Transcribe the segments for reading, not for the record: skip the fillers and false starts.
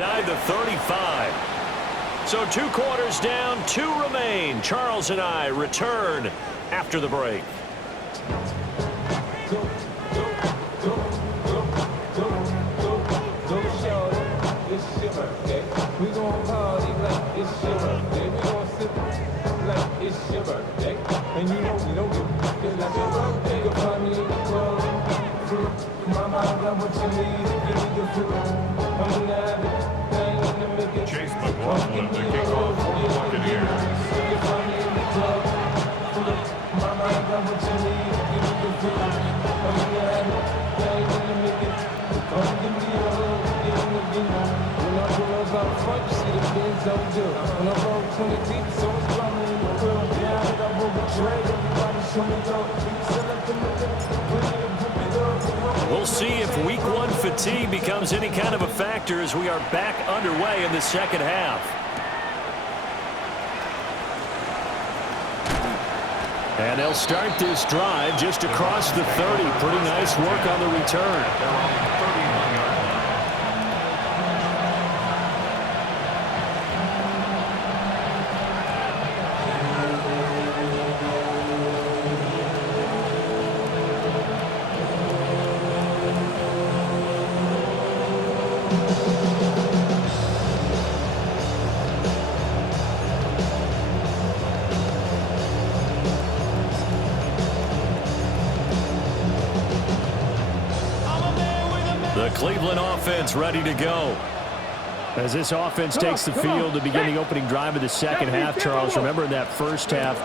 Inside the 35. So 2 quarters down, 2 remain. Charles and I return after the break. We gon' party like it's your birthday. We gon' sip like it's your birthday. And you know we don't give it like your birthday. You can find me in the club. Mama, I got what you need. Give me the food. I'm gonna have it. I ain't gonna make it. Chase McLaughlin to kick off for the Buccaneers. You can find me in the club. Mama, I got what you need. Give me the food. I'm gonna have it. I ain't gonna make it. Come give me a hug. Give me a when I pull up out front, you see the Benz on do. When I roll 20 deep, so it's drama in the club. Yeah, I got roll with Dre. Everybody show me love. We'll see if week 1 fatigue becomes any kind of a factor as we are back underway in the second half. And they'll start this drive just across the 30. Pretty nice work on the return. The Cleveland offense ready to go. As this offense takes the field to begin the opening drive of the second half, Charles, remember in that first half,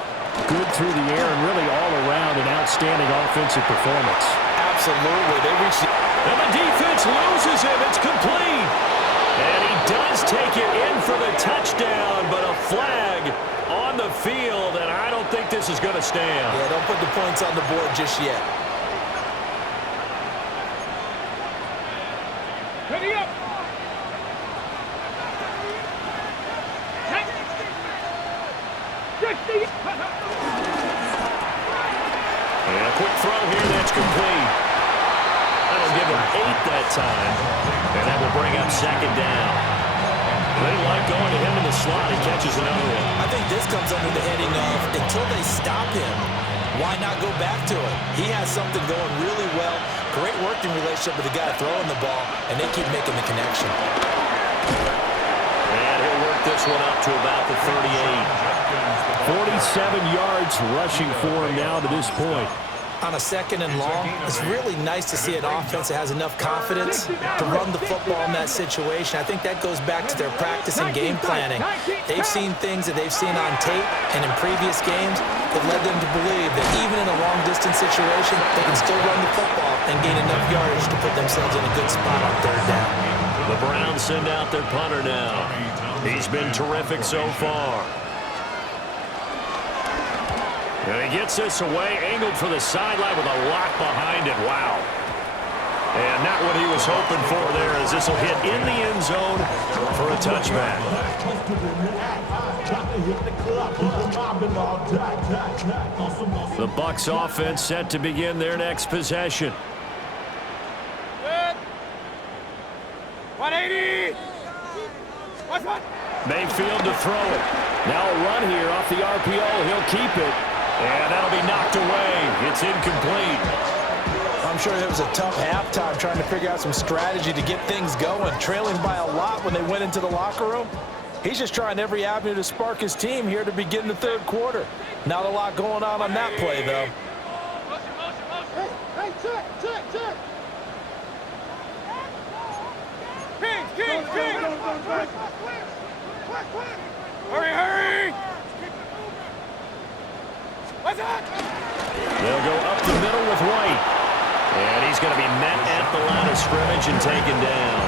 good through the air and really all around an outstanding offensive performance. Absolutely. They reached the... And the defense loses him. It's complete. And he does take it in for the touchdown, but a flag on the field, and I don't think this is going to stand. Yeah, don't put the points on the board just yet. Ready up! And a quick throw here, that's complete. That'll give him 8 that time. And that will bring up second down. They like going to him in the slot. He catches another one. I think this comes under the heading of until they stop him, why not go back to it? He has something going really well. Great working relationship with the guy throwing the ball, and they keep making the connection. And he'll work this one up to about the 38. 47 yards rushing for him now to this point. On a second and long, it's really nice to see an offense that has enough confidence to run the football in that situation. I think that goes back to their practice and game planning. They've seen things that they've seen on tape and in previous games that led them to believe that even in a long-distance situation, they can still run the football and gain enough yardage to put themselves in a good spot on third down. The Browns send out their punter now. He's been terrific so far. And he gets this away, angled for the sideline with a lock behind it. Wow. And not what he was hoping for there, as this will hit in the end zone for a touchback. The Bucs offense set to begin their next possession. Good. 180. Mayfield to throw it. Now a run here off the RPO. He'll keep it. And that'll be knocked away. It's incomplete. I'm sure it was a tough halftime trying to figure out some strategy to get things going. Trailing by a lot when they went into the locker room. He's just trying every avenue to spark his team here to begin the third quarter. Not a lot going on that play, though. Hey, check. King. Hurry. What's that? They'll go up the middle with White. And he's going to be met at the line of scrimmage and taken down.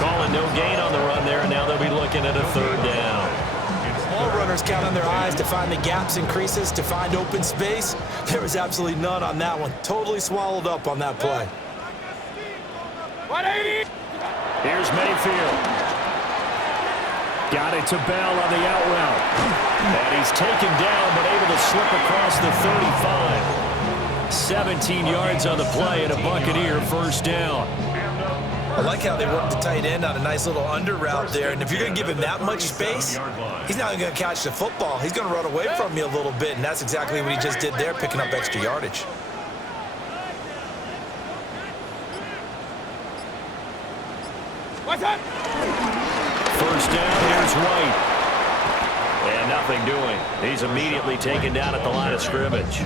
Calling no gain on the run there, and now they'll be looking at a third down. All runners count on their eyes to find the gaps and creases, to find open space. There was absolutely none on that one. Totally swallowed up on that play. 180. Here's Mayfield. Got it to Bell on the out route. And he's taken down, but able to slip across the 35. 17 yards on the play and a Buccaneer first down. I like how they worked the tight end on a nice little under route there. And if you're going to give him that much space, he's not going to catch the football. He's going to run away from you a little bit, and that's exactly what he just did there, picking up extra yardage. First down, here's White. And nothing doing. He's immediately taken down at the line of scrimmage.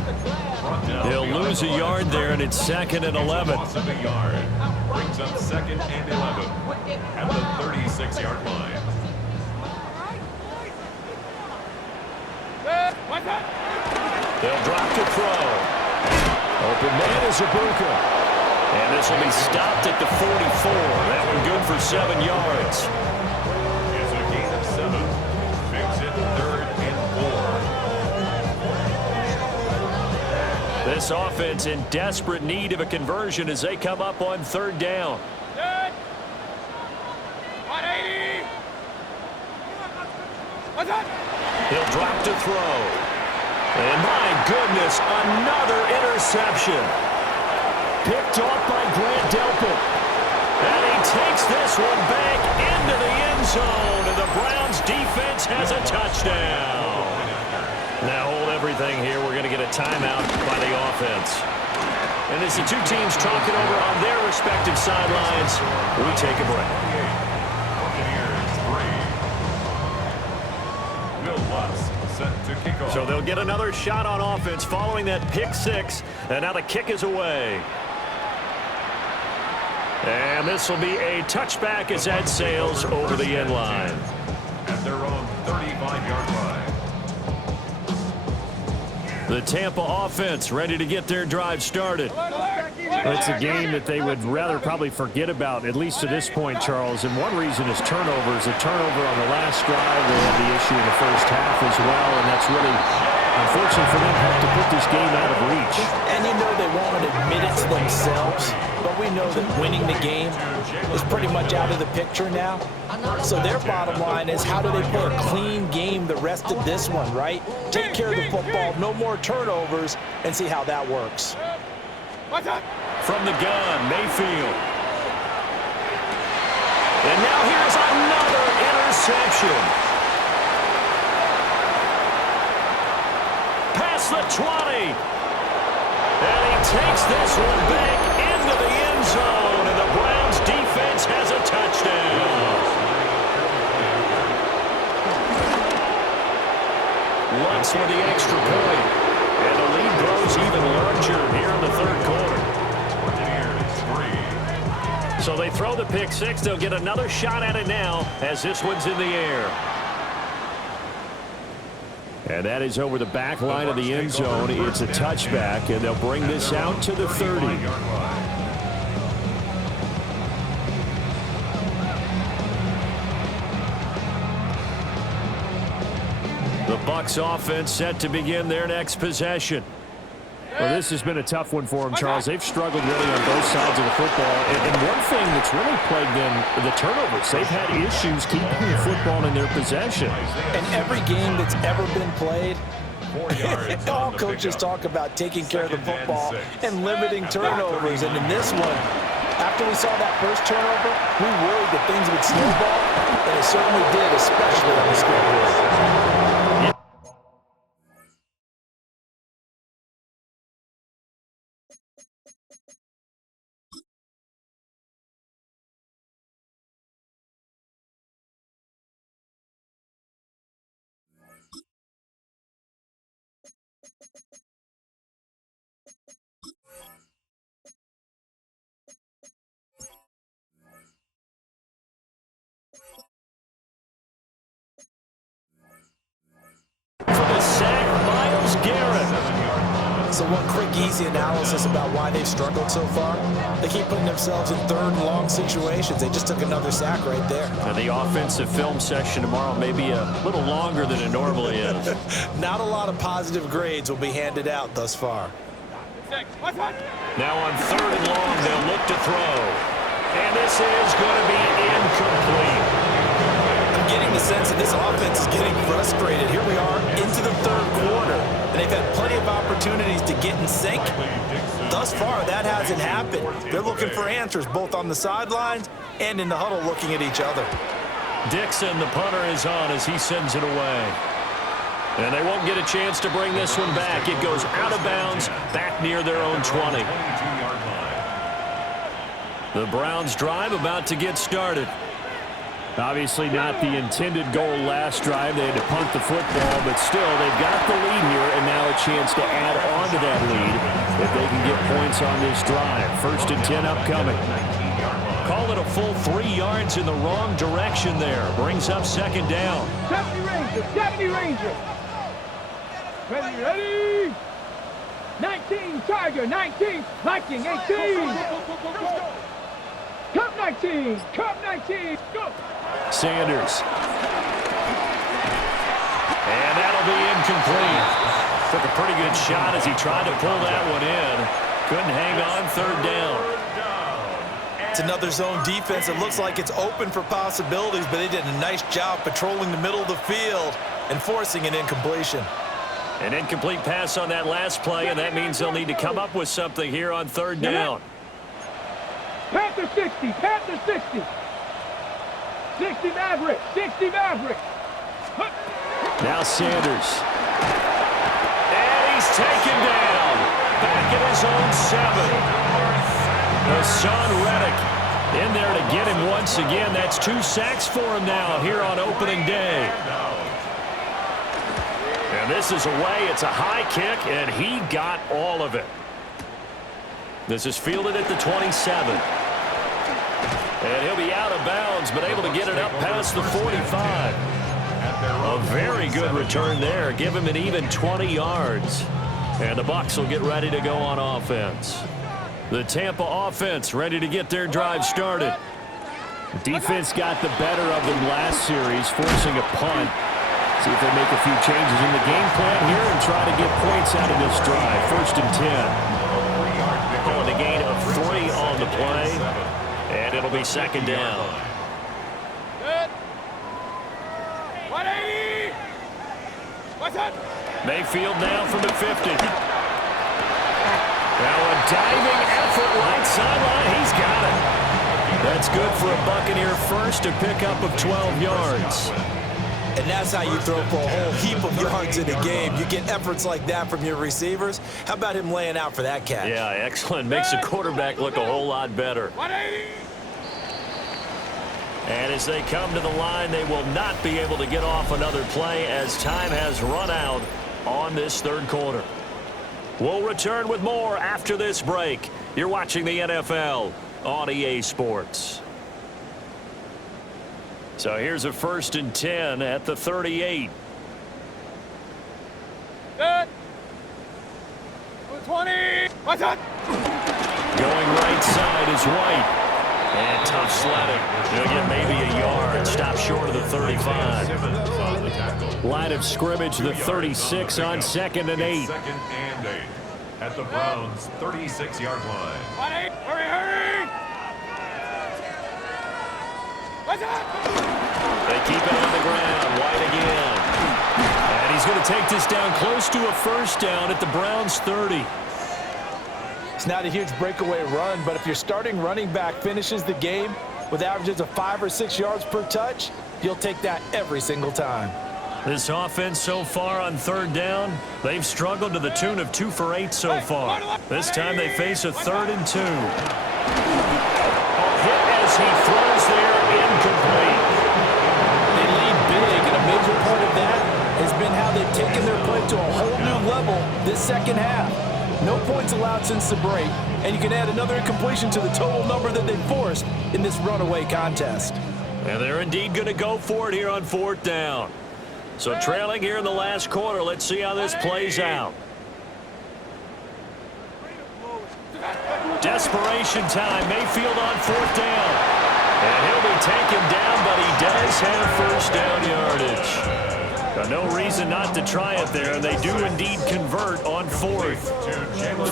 He'll lose a yard there, and it's 2nd and 11. Loss of a yard. Brings up 2nd and 11 at the 36-yard line. They'll drop to throw. Open man is Ibuka. And this will be stopped at the 44. That one good for 7 yards. It's a gain of 7. Makes it 3rd and 4. This offense in desperate need of a conversion as they come up on 3rd down. He'll drop to throw. And my goodness, another interception. Picked off by Grant Delpit. And he takes this one back into the end zone. And the Browns defense has a touchdown. Now hold everything here. We're going to get a timeout by the offense. And as the two teams talk it over on their respective sidelines, we take a break. So they'll get another shot on offense following that pick 6. And now the kick is away. And this will be a touchback as that sails over the end line. At their own 35-yard line. The Tampa offense ready to get their drive started. It's a game that they would rather probably forget about, at least to this point, Charles. And one reason is turnovers. A turnover on the last drive. They had the issue in the first half as well, and that's really, unfortunate for them, helped to put this game out of reach. And you know they won't admit it to themselves, but we know that winning the game is pretty much out of the picture now. So their bottom line is, how do they play a clean game the rest of this one, right? Take care of the football, no more turnovers, and see how that works. From the gun, Mayfield. And now here's another interception. Past the 20. And he takes this one back into the end zone. And the Browns defense has a touchdown. Lutz with the extra point. And the lead grows even larger here in the 3rd quarter. So they throw the pick 6. They'll get another shot at it now as this one's in the air. And that is over the back line of the end zone. It's a touchback, and they'll bring this out to the 30. The Bucs offense set to begin their next possession. Well, this has been a tough one for them, Charles. They've struggled really on both sides of the football. And one thing that's really plagued them, the turnovers. They've had issues keeping the football in their possession. In every game that's ever been played, all coaches talk about taking care of the football and limiting turnovers. And in this one, after we saw that first turnover, we worried that things would snowball, and it certainly did, especially on the scoreboard. So one quick, easy analysis about why they've struggled so far. They keep putting themselves in 3rd and long situations. They just took another sack right there. And the offensive film session tomorrow may be a little longer than it normally is. Not a lot of positive grades will be handed out thus far. Now on 3rd and long, they'll look to throw. And this is going to be incomplete. I'm getting the sense that this offense is getting frustrated. Here we are into the 3rd quarter, and they've had plenty of opportunities to get in sync, Thus far, that hasn't happened. They're looking for answers both on the sidelines and in the huddle looking at each other. Dixon, the punter, is on as he sends it away. And they won't get a chance to bring this one back. It goes out of bounds, back near their own 20. The Browns drive about to get started. Obviously not the intended goal last drive. They had to punt the football, but still, they've got the lead here, and now a chance to add on to that lead if they can get points on this drive. 1st and 10 upcoming. Call it a full 3 yards in the wrong direction there. Brings up 2nd down. 70 Rangers, 70 Rangers. Ready. 19, Tiger, 19, Viking, 18. Cup 19, Cup 19, go. Sanders. And that'll be incomplete. Took a pretty good shot as he tried to pull that one in. Couldn't hang on. 3rd down. It's another zone defense. It looks like it's open for possibilities, but they did a nice job patrolling the middle of the field and forcing an incompletion. An incomplete pass on that last play, and that means they'll need to come up with something here on 3rd down. Panther 60, Panther 60. 60 Maverick, 60 Maverick. Now Sanders. And he's taken down. Back at his own 7. Hassan Reddick in there to get him once again. That's 2 sacks for him now here on opening day. And this is away. It's a high kick, and he got all of it. This is fielded at the 27. And he'll be out of bounds, but able to get it up past the 45. A very good return there. Give him an even 20 yards. And the Bucs will get ready to go on offense. The Tampa offense ready to get their drive started. The defense got the better of them last series, forcing a punt. See if they make a few changes in the game plan here and try to get points out of this drive. 1st and 10. Calling a gain of 3 on the play. And it'll be 2nd down. Good. 180. What's that? Mayfield now from the 50. Now a diving effort right sideline. He's got it. That's good for a Buccaneer first, a pickup of 12 yards. And that's how you throw for a whole heap of yards in a game. You get efforts like that from your receivers. How about him laying out for that catch? Yeah, excellent. Makes the quarterback look a whole lot better. 180. And as they come to the line, they will not be able to get off another play as time has run out on this 3rd quarter. We'll return with more after this break. You're watching the NFL on EA Sports. So here's a 1st and 10 at the 38. Good. 20. What's that? Going right side is White. And tough sledding. He'll get maybe a yard. Stop short of the 35. Line of scrimmage, the 36 on 2nd and 8. 2nd and 8 at the Browns' 36-yard line. Hurry. What's that? They keep it on the ground. White again. And he's going to take this down close to a 1st down at the Browns' 30. It's not a huge breakaway run, but if your starting running back finishes the game with averages of 5 or 6 yards per touch, you'll take that every single time. This offense so far on 3rd down, they've struggled to the tune of 2 for 8 so far. This time they face a 3rd and 2. A hit as he throws there, incomplete. They lead big, and a major part of that has been how they've taken their play to a whole new level this 2nd half. No points allowed since the break, and you can add another incompletion to the total number that they forced in this runaway contest. And they're indeed going to go for it here on 4th down. So trailing here in the last quarter, let's see how this plays out. Desperation time. Mayfield on 4th down. And he'll be taken down, but he does have 1st down yardage. No reason not to try it there, and they do indeed convert on 4th.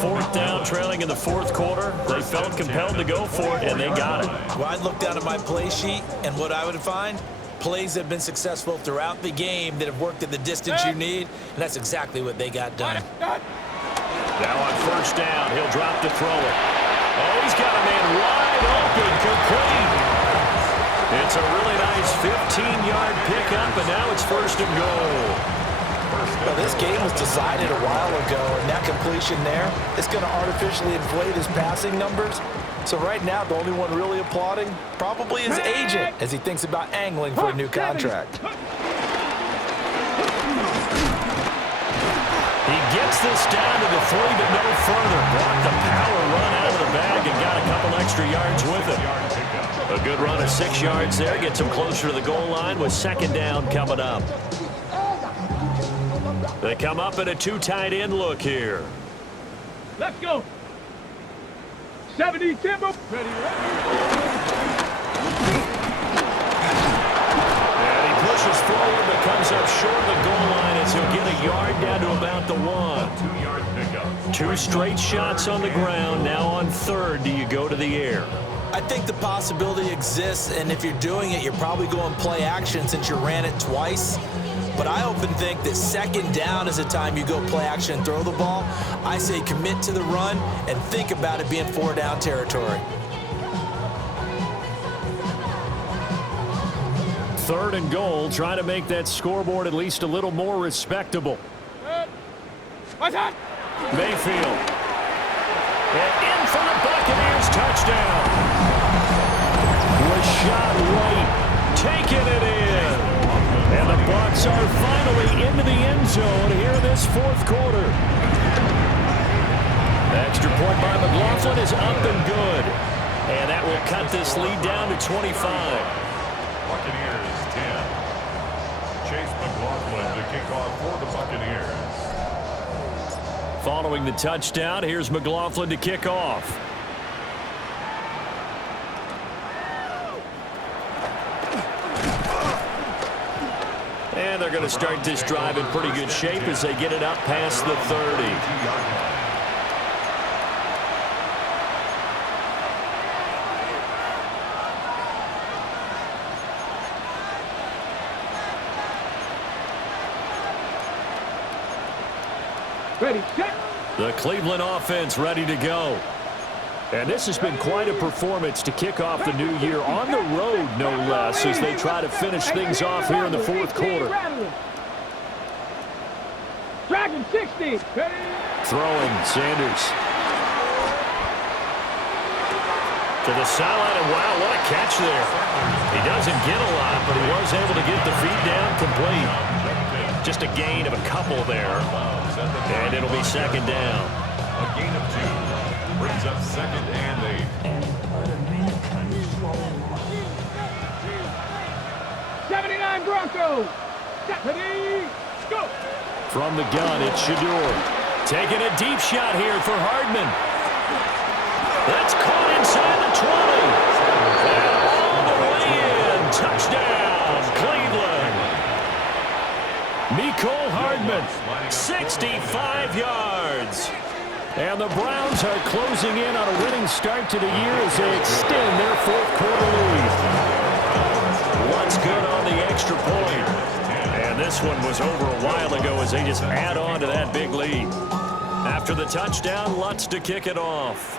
4th down, trailing in the 4th quarter. They felt compelled to go for it, and they got it. Well, I'd look down at my play sheet, and what I would find, plays that have been successful throughout the game that have worked at the distance you need, and that's exactly what they got done. Now on first down, he'll drop to throw it. Oh, he's got a man wide open, complete. It's a really nice 15-yard pickup, and now it's first and goal. Well, this game was decided a while ago, and that completion there is going to artificially inflate his passing numbers. So right now, the only one really applauding probably his agent as he thinks about angling for a new contract. He gets this down to the 3, but no further. Blocked the power run out of the bag and got a couple extra yards with it. A good run of 6 yards there. Gets him closer to the goal line with second down coming up. They come up in a 2 tight end look here. Let's go. 70 tempo. Ready. And he pushes forward but comes up short of the goal line as he'll get a yard down to about the 1. 2-yard pickup. 2 straight shots on the ground. Now on third, do you go to the air? I think the possibility exists, and if you're doing it, you're probably going play action since you ran it twice. But I often think that second down is the time you go play action and throw the ball. I say commit to the run and think about it being 4 down territory. Third and goal, trying to make that scoreboard at least a little more respectable. Mayfield. And in for the Buccaneers, touchdown. Was shot right, taking it in. And the Bucs are finally into the end zone here this fourth quarter. The extra point by McLaughlin is up and good. And that will cut this lead down to 25. Buccaneers 10. Chase McLaughlin to kick off for the Buccaneers. Following the touchdown, here's McLaughlin to kick off. And they're going to start this drive in pretty good shape as they get it up past the 30. Ready, set. The Cleveland offense ready to go. And this has been quite a performance to kick off the new year on the road, no less, as they try to finish things off here in the fourth quarter. Dragon 60. Throwing, Sanders. To the sideline, and wow, what a catch there. He doesn't get a lot, but he was able to get the feet down complete. Just a gain of a couple there. And it'll be second down. A gain of 2. Brings up second and 8. 79 Broncos. Ready, go. From the gun, it's Shador. Taking a deep shot here for Hardman. That's caught inside the 20. And all the way in. Touchdown, Cleveland. Mecole Hardman, 65 yards. And the Browns are closing in on a winning start to the year as they extend their fourth quarter lead. What's good on the extra point? And this one was over a while ago as they just add on to that big lead. After the touchdown, Lutz to kick it off.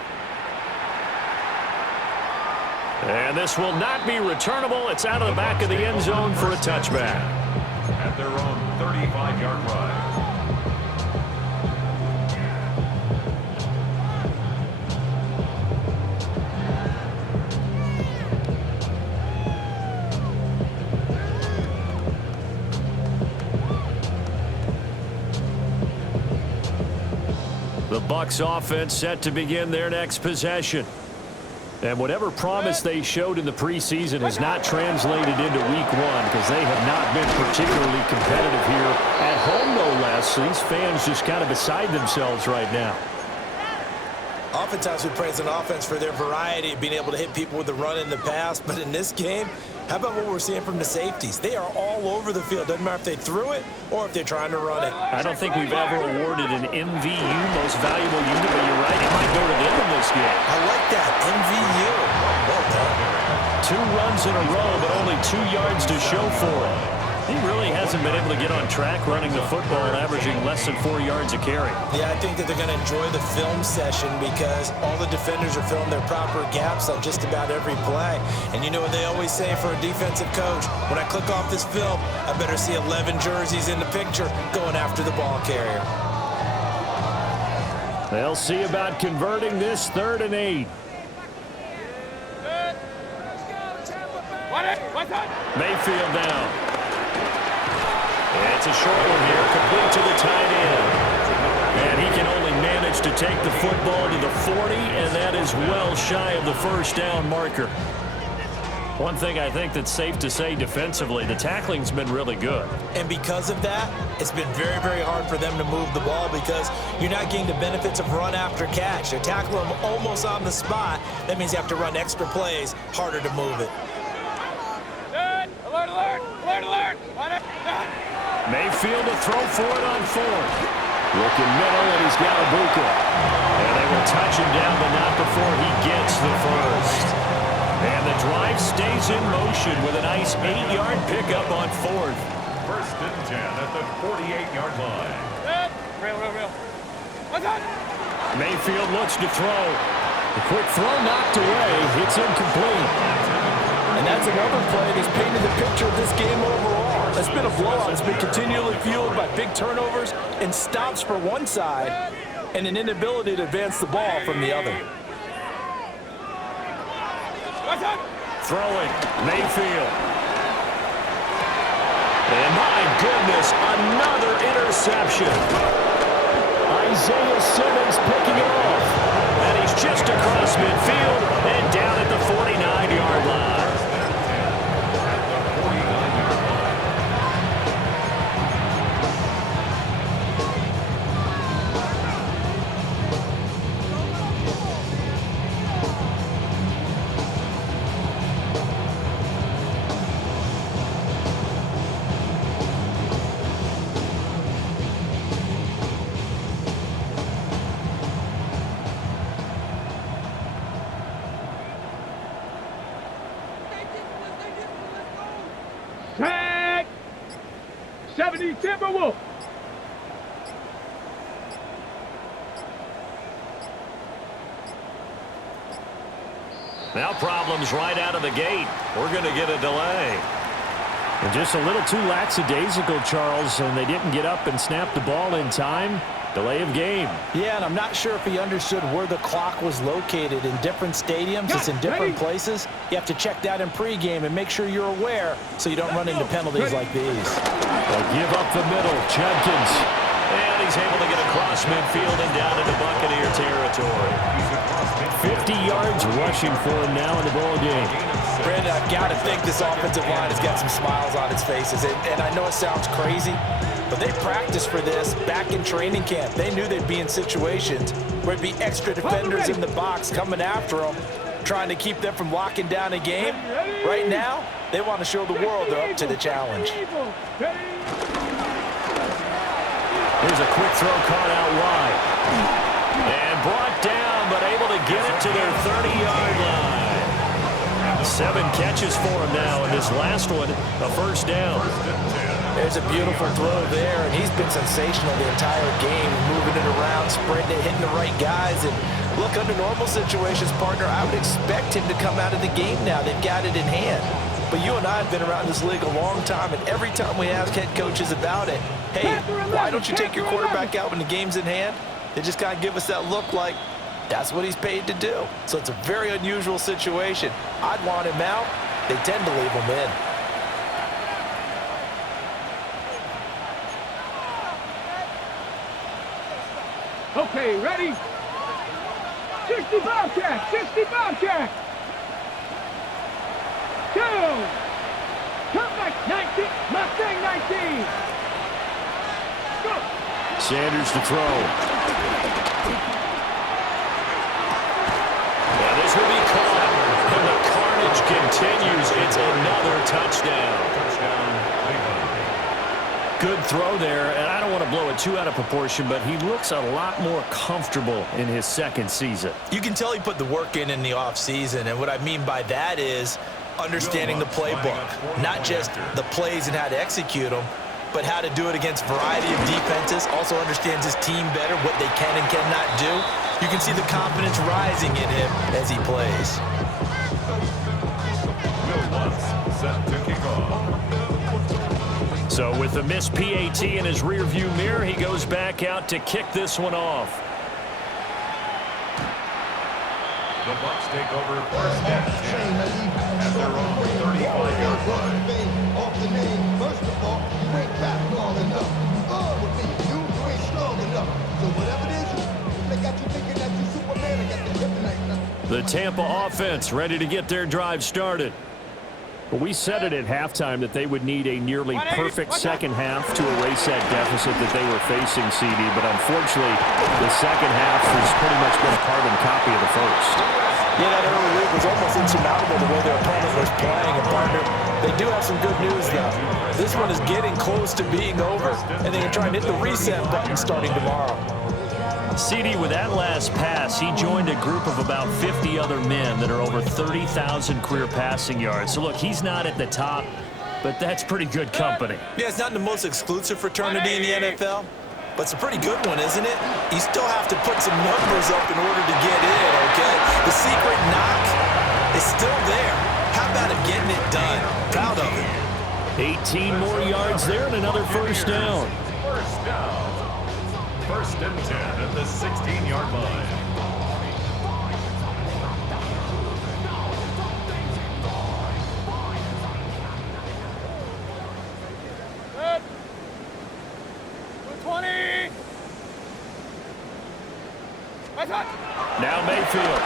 And this will not be returnable. It's out of the back of the end zone for a touchback. At their own 35-yard line. The Bucs offense set to begin their next possession. And whatever promise they showed in the preseason has not translated into week 1 because they have not been particularly competitive here at home, no less. So these fans just kind of beside themselves right now. Oftentimes we praise an offense for their variety of being able to hit people with the run in the pass. But in this game, how about what we're seeing from the safeties? They are all over the field. Doesn't matter if they threw it or if they're trying to run it. I don't think we've ever awarded an MVU, most valuable unit, but you're right, it might go to them in this game. I like that, MVU. Well done. 2 runs in a row, but only 2 yards to show for it. He really hasn't been able to get on track running the football, averaging less than 4 yards a carry. Yeah, I think that they're going to enjoy the film session because all the defenders are filling their proper gaps on just about every play. And you know what they always say for a defensive coach? When I click off this film, I better see 11 jerseys in the picture going after the ball carrier. They'll see about converting this 3rd and 8. Mayfield down. It's a short one here, complete to the tight end. And he can only manage to take the football to the 40, and that is well shy of the first down marker. One thing I think that's safe to say defensively, the tackling's been really good. And because of that, it's been very, very hard for them to move the ball because you're not getting the benefits of run after catch. They tackle them almost on the spot. That means you have to run extra plays, harder to move it. Alert, alert, alert, alert. Mayfield to throw for it on 4th. Looking middle, and he's got Ibuka. And they will touch him down, but not before he gets the first. And the drive stays in motion with a nice 8-yard pickup on 4th. 1st and 10 at the 48-yard line. Real. What's up? Mayfield looks to throw. The quick throw knocked away. It's incomplete. And that's another play that's painted the picture of this game overall. It's been a blowout. It's been continually fueled by big turnovers and stops for one side and an inability to advance the ball from the other. Throwing, Mayfield. And my goodness, another interception. Isaiah Simmons picking it off. And he's just across midfield and down at the 49-yard line. Tag! 70 Timberwolf! Now problems right out of the gate. We're going to get a delay. And just a little too lackadaisical, Charles, and they didn't get up and snap the ball in time. Delay of game. Yeah, and I'm not sure if he understood where the clock was located. In different stadiums, it's in different places. You have to check that in pregame and make sure you're aware so you don't run into penalties like these. They'll give up the middle. Judkins. And he's able to get across midfield and down into Buccaneer territory. 50 yards rushing for him now in the ball game. Brandon, I've got to think this offensive line has got some smiles on its faces. And I know it sounds crazy, but they practiced for this back in training camp. They knew they'd be in situations where there'd be extra defenders in the box coming after them, trying to keep them from locking down a game. Right now, they want to show the world they're up to the challenge. Here's a quick throw caught out wide. And brought down, but able to get it to their 30-yard line. 7 catches for him now, and his last one, a first down. There's a beautiful throw there, and he's been sensational the entire game, moving it around, spreading it, hitting the right guys. And look, under normal situations, partner, I would expect him to come out of the game now. They've got it in hand. But you and I have been around this league a long time, and every time we ask head coaches about it, hey, why don't you take your quarterback out when the game's in hand? They just kind of give us that look like that's what he's paid to do. So it's a very unusual situation. I'd want him out. They tend to leave him in. Okay, ready? 60 Bobcat! 60 Bobcat! 2! Come back, 19! Mustang 19! Go! Sanders to throw. Now this will be caught, and the carnage continues. It's another touchdown. Good throw there, and I don't want to blow it too out of proportion, but he looks a lot more comfortable in his second season. You can tell he put the work in the offseason, and what I mean by that is understanding the playbook, not just the plays and how to execute them, but how to do it against a variety of defenses. Also understands his team better, what they can and cannot do. You can see the confidence rising in him as he plays. Set to kick off. So with the missed PAT in his rearview mirror, he goes back out to kick this one off. The Bucs take over first and 10 at their own 35-yard line. Off the name, first of all, you ain't back long enough. With me, you ain't strong enough. So whatever it is, they got you thinking that you Superman. I got the kryptonite. The Tampa offense ready to get their drive started. Well, we said it at halftime that they would need a nearly perfect second half to erase that deficit that they were facing, CD. But unfortunately, the second half has pretty much been a carbon copy of the first. Yeah, that early lead was almost insurmountable the way their opponent was playing. And partner, they do have some good news, though. This one is getting close to being over, and they can try and hit the reset button starting tomorrow. CD, with that last pass, he joined a group of about 50 other men that are over 30,000 career passing yards. So, look, he's not at the top, but that's pretty good company. Yeah, it's not the most exclusive fraternity in the NFL, but it's a pretty good one, isn't it? You still have to put some numbers up in order to get in, okay? The secret knock is still there. How about him getting it done? Proud of him. 18 more yards there and another first down. First down. First and 10 at the 16-yard line. Good. 20. Now Mayfield.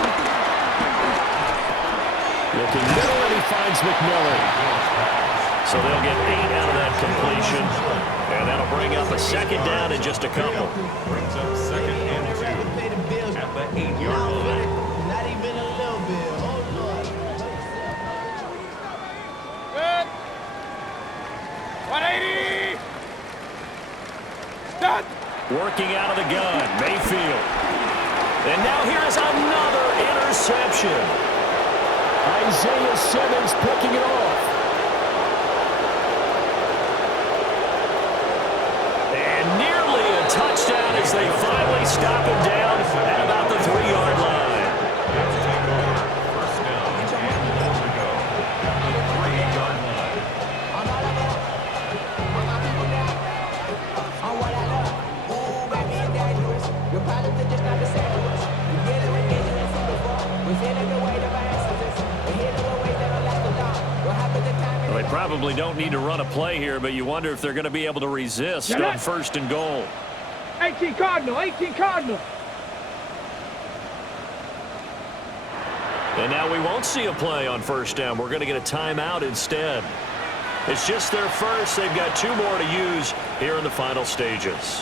Looking middle, and he finds McMillan. So they'll get 8 out of that completion. And that'll bring up a second down in just a couple. Brings up second and 2 at the 8-yard line. Not even a little bit. Oh, Lord. Good. 180. Done. Working out of the gun, Mayfield. And now here's another interception. Isaiah Simmons picking it off. Touchdown as they finally stop him down at about the 3-yard line. Take over. First down and more to go at the 3-yard line. Well, they probably don't need to run a play here, but you wonder if they're going to be able to resist on first and goal. 18 Cardinal, 18 Cardinal. And now we won't see a play on first down. We're going to get a timeout instead. It's just their first. They've got 2 more to use here in the final stages.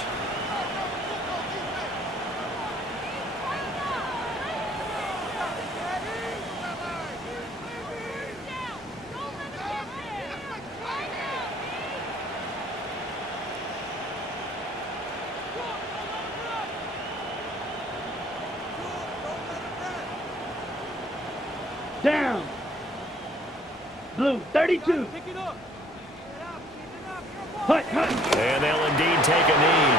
Down. Blue, 32. Hut, hut. And they'll indeed take a knee.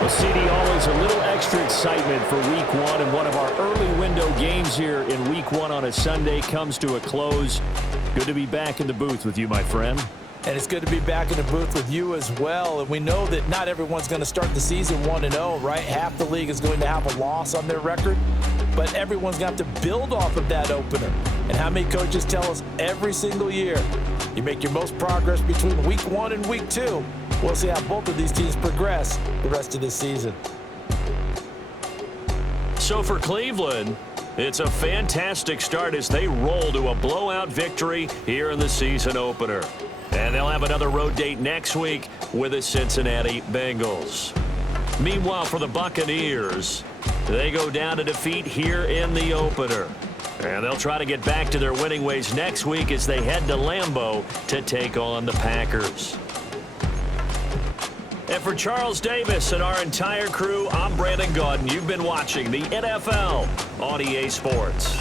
Well, CD, always a little extra excitement for Week 1, and one of our early window games here in Week 1 on a Sunday comes to a close. Good to be back in the booth with you, my friend. And it's good to be back in the booth with you as well. And we know that not everyone's going to start the season 1-0, right? Half the league is going to have a loss on their record. But everyone's got to build off of that opener. And how many coaches tell us every single year, you make your most progress between Week 1 and Week 2. We'll see how both of these teams progress the rest of this season. So for Cleveland, it's a fantastic start as they roll to a blowout victory here in the season opener. And they'll have another road date next week with the Cincinnati Bengals. Meanwhile, for the Buccaneers, they go down to defeat here in the opener. And they'll try to get back to their winning ways next week as they head to Lambeau to take on the Packers. And for Charles Davis and our entire crew, I'm Brandon Gaudin. You've been watching the NFL on EA Sports.